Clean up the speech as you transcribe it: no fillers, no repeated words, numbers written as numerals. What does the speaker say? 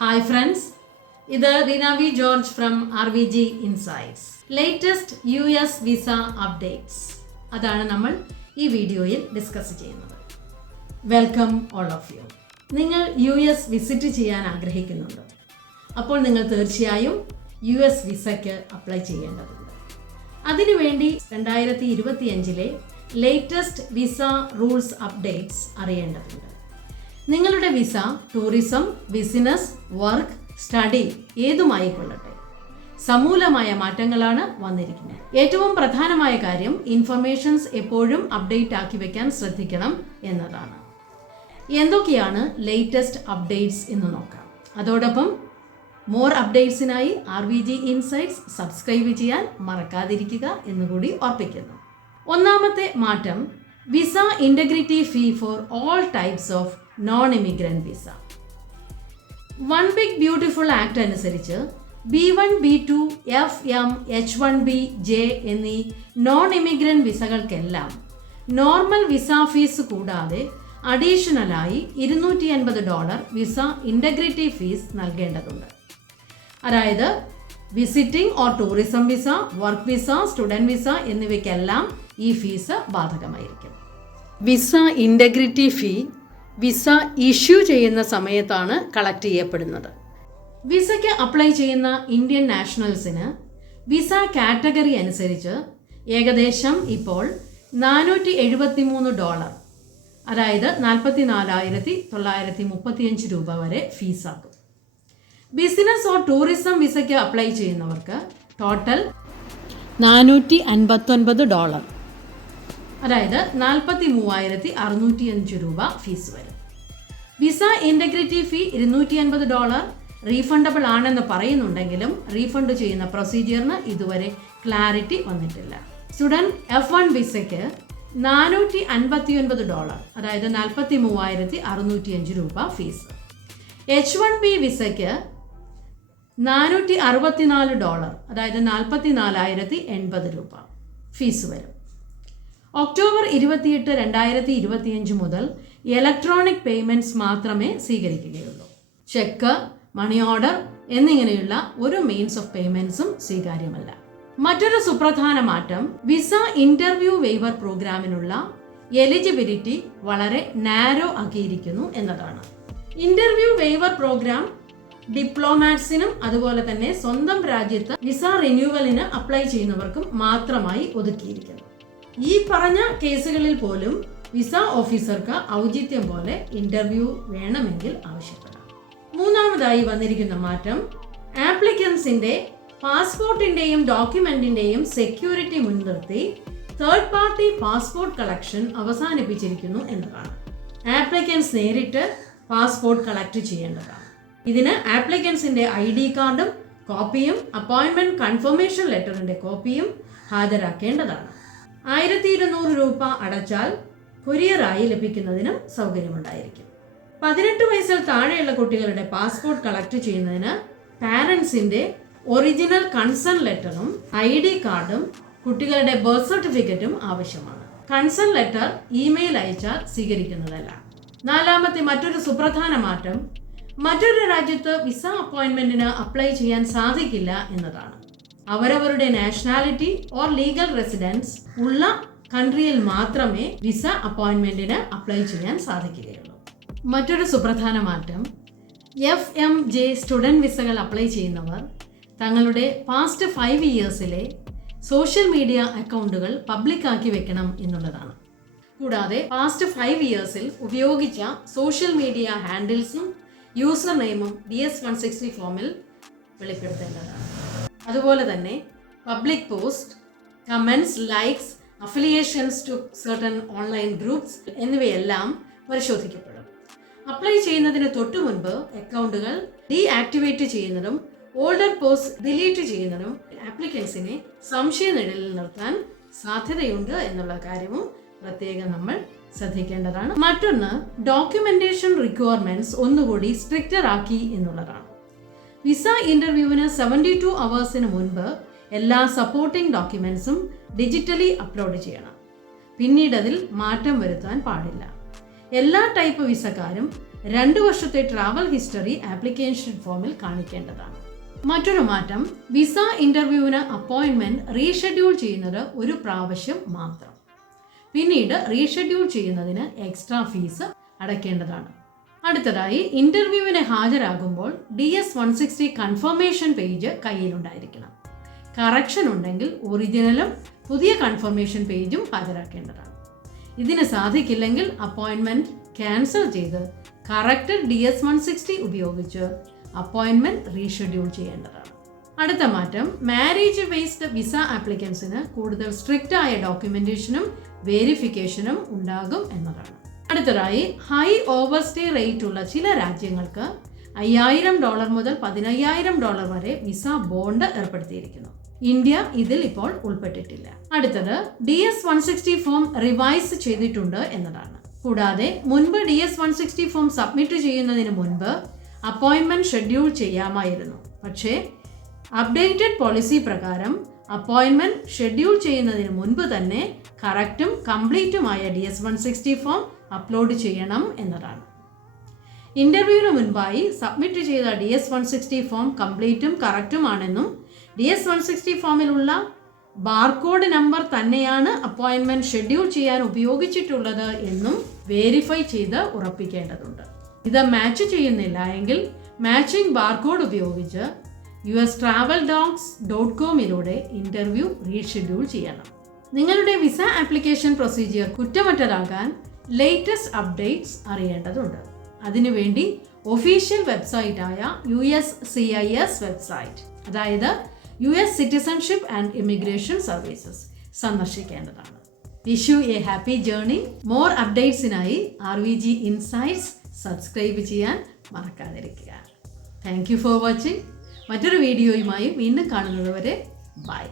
Hi friends, ഇത് Rina V. George from RVG Insights. Latest US visa updates അതാണ് നമ്മൾ ഈ വീഡിയോയിൽ ഡിസ്കസ് ചെയ്യുന്നത്. Welcome all of you. നിങ്ങൾ US വിസിറ്റ് ചെയ്യാൻ ആഗ്രഹിക്കുന്നുണ്ടോ? അപ്പോൾ നിങ്ങൾ തീർച്ചയായും US വിസയ്ക്ക് അപ്ലൈ ചെയ്യേണ്ടതുണ്ട്. അതിനുവേണ്ടി 2025 ലേറ്റസ്റ്റ് വിസ റൂൾസ് അപ്ഡേറ്റ്സ് അറിയേണ്ടതുണ്ട്. നിങ്ങളുടെ visa tourism, business, work, study ഏതുമായിക്കൊള്ളട്ടെ, സമൂലമായ മാറ്റങ്ങളാണ് വന്നിരിക്കുന്നത്. ഏറ്റവും പ്രധാനമായ കാര്യം ഇൻഫർമേഷൻസ് എപ്പോഴും അപ്ഡേറ്റ് ആക്കി വെക്കാൻ ശ്രദ്ധിക്കണം എന്നതാണ്. എന്തൊക്കെയാണ് ലേറ്റസ്റ്റ് അപ്ഡേറ്റ്സ് എന്ന് നോക്കാം. അതോടൊപ്പം മോർ അപ്ഡേറ്റ്സിനായി RVG ഇൻസൈറ്റ്സ് സബ്സ്ക്രൈബ് ചെയ്യാൻ മറക്കാതിരിക്കുക എന്നുകൂടി ഓർപ്പിക്കുന്നു. ഒന്നാമത്തെ മാറ്റം, visa integrity fee for all types of non immigrant visa. One big beautiful act അനുസരിച്ച് B1, B2, FM, H1B, J എന്നീ നോൺ ഇമിഗ്രൻ്റ് വിസകൾക്കെല്ലാം നോർമൽ വിസ ഫീസ് കൂടാതെ അഡീഷണലായി $280 വിസ ഇൻറ്റഗ്രിറ്റി ഫീസ് നൽകേണ്ടതുണ്ട്. അതായത് visiting or tourism visa, work visa, student visa എന്നിവയ്ക്കെല്ലാം ഈ fees ബാധകമായിരിക്കും. Visa integrity fee visa issue ചെയ്യുന്ന സമയത്താണ് കളക്ട് ചെയ്യപ്പെടുന്നത്. വിസയ്ക്ക് അപ്ലൈ ചെയ്യുന്ന ഇന്ത്യൻ നാഷണൽസിന് വിസ കാറ്റഗറി അനുസരിച്ച് ഏകദേശം ഇപ്പോൾ $473, അതായത് 44,935 രൂപ വരെ ഫീസാകും. ബിസിനസ് ഓർ ടൂറിസം വിസയ്ക്ക് അപ്ലൈ ചെയ്യുന്നവർക്ക് ടോട്ടൽ $459, അതായത് 43,605 രൂപ ഫീസ് വരും. വിസ ഇൻറ്റഗ്രിറ്റി ഫീ $280 റീഫണ്ടബിൾ ആണെന്ന് പറയുന്നുണ്ടെങ്കിലും റീഫണ്ട് ചെയ്യുന്ന പ്രൊസീജിയറിന് ഇതുവരെ ക്ലാരിറ്റി വന്നിട്ടില്ല. സ്റ്റുഡൻറ് F1 വിസയ്ക്ക് $459, അതായത് 43,605 രൂപ ഫീസ്. H1B വിസയ്ക്ക് $464, അതായത് 44,080 രൂപ ഫീസ് വരും. ഒക്ടോബർ 28, 2025 മുതൽ ഇലക്ട്രോണിക് പേയ്മെൻറ്റ്സ് മാത്രമേ സ്വീകരിക്കുകയുള്ളൂ. ചെക്ക്, മണി ഓർഡർ എന്നിങ്ങനെയുള്ള ഒരു മീൻസ് ഓഫ് പേയ്മെൻറ്റ്സും സ്വീകാര്യമല്ല. മറ്റൊരു സുപ്രധാന മാറ്റം, വിസ ഇൻ്റർവ്യൂ വെയ്വർ പ്രോഗ്രാമിനുള്ള എലിജിബിലിറ്റി വളരെ നാരോ ആക്കിയിരിക്കുന്നു എന്നതാണ്. ഇൻ്റർവ്യൂ വെയ്വർ പ്രോഗ്രാം ഡിപ്ലോമാറ്റ്സിനും അതുപോലെ തന്നെ സ്വന്തം രാജ്യത്ത് വിസ റിന്യൂവലിന് അപ്ലൈ ചെയ്യുന്നവർക്കും മാത്രമായി ഒതുക്കിയിരിക്കുന്നു. ഈ പറഞ്ഞ കേസുകളിൽ പോലും വിസ ഓഫീസർക്ക് ഔചിത്യം പോലെ ഇന്റർവ്യൂ വേണമെങ്കിൽ ആവശ്യപ്പെടാം. മൂന്നാമതായി വന്നിരിക്കുന്ന മാറ്റം, ആപ്ലിക്കൻസിന്റെ പാസ്പോർട്ടിന്റെയും ഡോക്യുമെന്റിന്റെയും സെക്യൂരിറ്റി മുൻനിർത്തി തേർഡ് പാർട്ടി പാസ്പോർട്ട് കളക്ഷൻ അവസാനിപ്പിച്ചിരിക്കുന്നു എന്നതാണ്. ആപ്ലിക്കൻസ് നേരിട്ട് പാസ്പോർട്ട് കളക്ട് ചെയ്യേണ്ടതാണ്. ഇതിന് ആപ്ലിക്കൻസിന്റെ ID കാർഡും കോപ്പിയും അപ്പോയിന്റ്മെന്റ് കൺഫർമേഷൻ ലെറ്ററിന്റെ കോപ്പിയും ഹാജരാക്കേണ്ടതാണ്. 1,200 രൂപ അടച്ചാൽ കൊറിയറായി ലഭിക്കുന്നതിനും സൗകര്യമുണ്ടായിരിക്കും. 18 വയസ്സിൽ താഴെയുള്ള കുട്ടികളുടെ പാസ്പോർട്ട് കളക്ട് ചെയ്യുന്നതിന് പാരൻസിന്റെ ഒറിജിനൽ കൺസേൺ ലെറ്ററും ID കാർഡും കുട്ടികളുടെ ബർത്ത് സർട്ടിഫിക്കറ്റും ആവശ്യമാണ്. കൺസേൺ ലെറ്റർ ഇമെയിൽ അയച്ചാൽ സ്വീകരിക്കുന്നതല്ല. നാലാമത്തെ മറ്റൊരു സുപ്രധാന മാറ്റം, മറ്റൊരു രാജ്യത്ത് വിസ അപ്പോയിന്റ്മെന്റിന് അപ്ലൈ ചെയ്യാൻ സാധിക്കില്ല എന്നതാണ്. അവരവരുടെ നാഷണാലിറ്റി ഓർ ലീഗൽ റെസിഡൻസ് ഉള്ള കൺട്രിയിൽ മാത്രമേ വിസ അപ്പോയിന്റ്മെന്റിന് അപ്ലൈ ചെയ്യാൻ സാധിക്കുകയുള്ളൂ. മറ്റൊരു സുപ്രധാന മാറ്റം, FMJ സ്റ്റുഡൻറ് വിസകൾ അപ്ലൈ ചെയ്യുന്നവർ തങ്ങളുടെ പാസ്റ്റ് 5 ഇയേഴ്സിലെ സോഷ്യൽ മീഡിയ അക്കൗണ്ടുകൾ പബ്ലിക് ആക്കി വെക്കണം എന്നുള്ളതാണ്. കൂടാതെ പാസ്റ്റ് 5 ഇയേഴ്സിൽ ഉപയോഗിച്ച സോഷ്യൽ മീഡിയ ഹാൻഡിൽസും യൂസർ നെയിമും DS-160 ഫോമിൽ വെളിപ്പെടുത്തേണ്ടതാണ്. അതുപോലെ തന്നെ public post, comments, likes, affiliations to certain online groups എന്നിവയെല്ലാം പരിശോധിക്കപ്പെടും. അപ്ലൈ ചെയ്യുന്നതിന് തൊട്ടു മുൻപ് അക്കൗണ്ടുകൾ ഡീആക്ടിവേറ്റ് ചെയ്യുന്നതും ഓൾഡർ പോസ്റ്റ് ഡിലീറ്റ് ചെയ്യുന്നതും ആപ്ലിക്കൻസിനെ സംശയനിഴലിൽ നിർത്താൻ സാധ്യതയുണ്ട് എന്നുള്ള കാര്യവും പ്രത്യേകം നമ്മൾ ശ്രദ്ധിക്കേണ്ടതാണ്. മറ്റൊന്ന്, ഡോക്യുമെന്റേഷൻ റിക്വയർമെന്റ്സ് ഒന്നുകൂടി സ്ട്രിക്റ്റർ ആക്കി എന്നുള്ളതാണ്. വിസ ഇന്റർവ്യൂവിന് 72 അവേഴ്സിന് മുൻപ് എല്ലാ സപ്പോർട്ടിംഗ് ഡോക്യുമെന്റ്സും ഡിജിറ്റലി അപ്ലോഡ് ചെയ്യണം. പിന്നീട് അതിൽ മാറ്റം വരുത്താൻ പാടില്ല. എല്ലാ ടൈപ്പ് വിസക്കാരും 2 വർഷത്തെ ട്രാവൽ ഹിസ്റ്ററി ആപ്ലിക്കേഷൻ ഫോമിൽ കാണിക്കേണ്ടതാണ്. മറ്റൊരു മാറ്റം, വിസ ഇൻ്റർവ്യൂവിന് അപ്പോയിൻമെൻറ്റ് റീഷെഡ്യൂൾ ചെയ്യുന്നത് ഒരു പ്രാവശ്യം മാത്രം. പിന്നീട് റീഷെഡ്യൂൾ ചെയ്യുന്നതിന് എക്സ്ട്രാ ഫീസ് അടയ്ക്കേണ്ടതാണ്. അടുത്തതായി, ഇൻ്റർവ്യൂവിന് ഹാജരാകുമ്പോൾ DS-160 കൺഫർമേഷൻ പേജ് കയ്യിലുണ്ടായിരിക്കണം. കറക്ഷൻ ഉണ്ടെങ്കിൽ ഒറിജിനലും പുതിയ കൺഫർമേഷൻ പേജും ഹാജരാക്കേണ്ടതാണ്. ഇതിന് സാധിക്കില്ലെങ്കിൽ അപ്പോയിൻമെൻറ്റ് ക്യാൻസൽ ചെയ്ത് കറക്റ്റഡ് DS-160 ഉപയോഗിച്ച് അപ്പോയിൻമെൻറ്റ് റീഷെഡ്യൂൾ ചെയ്യേണ്ടതാണ്. അടുത്ത മാറ്റം, മാരേജ് ബേസ്ഡ് വിസ ആപ്ലിക്കൻസിന് കൂടുതൽ സ്ട്രിക്റ്റ് ആയ ഡോക്യുമെൻറ്റേഷനും വെരിഫിക്കേഷനും ഉണ്ടാകും എന്നതാണ്. അടുത്തതായി, ഹൈ ഓവർസ്റ്റേ റേറ്റ് ഉള്ള ചില രാജ്യങ്ങൾക്ക് $5,000 മുതൽ $15,000 വരെ വിസ ബോണ്ട് ഏർപ്പെടുത്തിയിരിക്കുന്നു. ഇന്ത്യ ഇതിൽ ഇപ്പോൾ ഉൾപ്പെട്ടിട്ടില്ല. അടുത്തത്, DS-160 ഫോം റിവൈസ് ചെയ്തിട്ടുണ്ട് എന്നതാണ്. കൂടാതെ മുൻപ് DS-160 ഫോം സബ്മിറ്റ് ചെയ്യുന്നതിന് മുൻപ് അപ്പോയിൻമെൻറ്റ് ഷെഡ്യൂൾ ചെയ്യാമായിരുന്നു. പക്ഷേ അപ്ഡേറ്റഡ് പോളിസി പ്രകാരം അപ്പോയിൻമെൻറ്റ് ഷെഡ്യൂൾ ചെയ്യുന്നതിന് മുൻപ് തന്നെ കറക്റ്റും കംപ്ലീറ്റുമായ DS-160 ഫോം അപ്ലോഡ് ചെയ്യണം എന്നതാണ്. ഇൻ്റർവ്യൂവിന് മുൻപായി സബ്മിറ്റ് ചെയ്ത DS-160 ഫോം കംപ്ലീറ്റും കറക്റ്റുമാണെന്നും DS-160 ഫോമിലുള്ള ബാർകോഡ് നമ്പർ തന്നെയാണ് അപ്പോയിൻമെൻറ്റ് ഷെഡ്യൂൾ ചെയ്യാൻ ഉപയോഗിച്ചിട്ടുള്ളത് എന്നും വെരിഫൈ ചെയ്ത് ഉറപ്പിക്കേണ്ടതുണ്ട്. ഇത് മാച്ച് ചെയ്യുന്നില്ല എങ്കിൽ മാച്ചിങ് ബാർകോഡ് ഉപയോഗിച്ച് ustraveldocs.com-ിലൂടെ ഇൻ്റർവ്യൂ റീഷെഡ്യൂൾ ചെയ്യണം. നിങ്ങളുടെ വിസ ആപ്ലിക്കേഷൻ പ്രൊസീജിയർ കുറ്റമറ്റതാകാൻ ലേറ്റസ്റ്റ് അപ്ഡേറ്റ്സ് അറിയേണ്ടതുണ്ട്. അതിനുവേണ്ടി ഒഫീഷ്യൽ വെബ്സൈറ്റായ USCIS വെബ്സൈറ്റ്, അതായത് US citizenship and immigration services സന്ദർശിക്കേണ്ടതാണ്. Wish you a happy journey. More അപ്ഡേറ്റ്സിനായി RVG ഇൻസൈറ്റ്സ് സബ്സ്ക്രൈബ് ചെയ്യാൻ മറക്കാതിരിക്കുക. Thank you for watching. മറ്റൊരു വീഡിയോയുമായി വീണ്ടും കാണുന്നതുവരെ ബൈ.